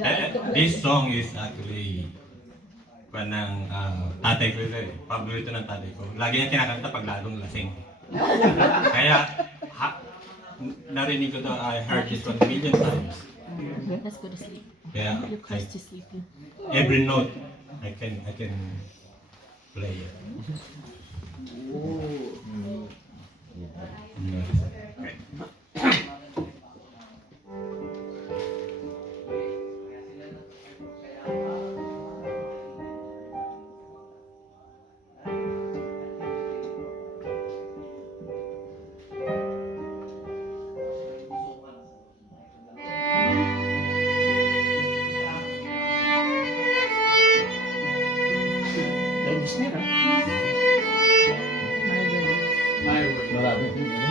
This song is actually ng tatay ko ito eh. Paborito ng tatay ko. Lagi niya kinakanta pag lalong lasing. Kaya, narinig ko to, I heard this one a million times. Let's go to sleep. Kaya, You're close to sleeping. every note, I can play it. Okay. Ladies na yan, Marami din yan.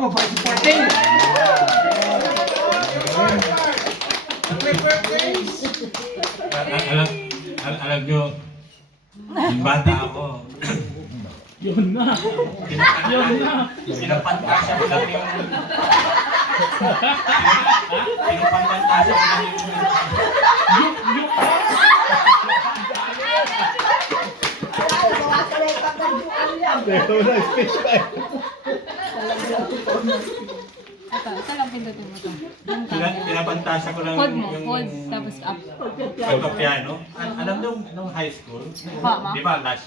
mabait si Martin. Alam nyo, yung bata ako, Yun na. Yun na. pinapantasya ko lang yung... Pinapantasya ko lang yung... Ito lang pindutin mo ito. Pinapantasya ko lang Hold mo, yung... hold, tapos up. Pagka-piano. Alam nung high school, Pa, ma? di ba last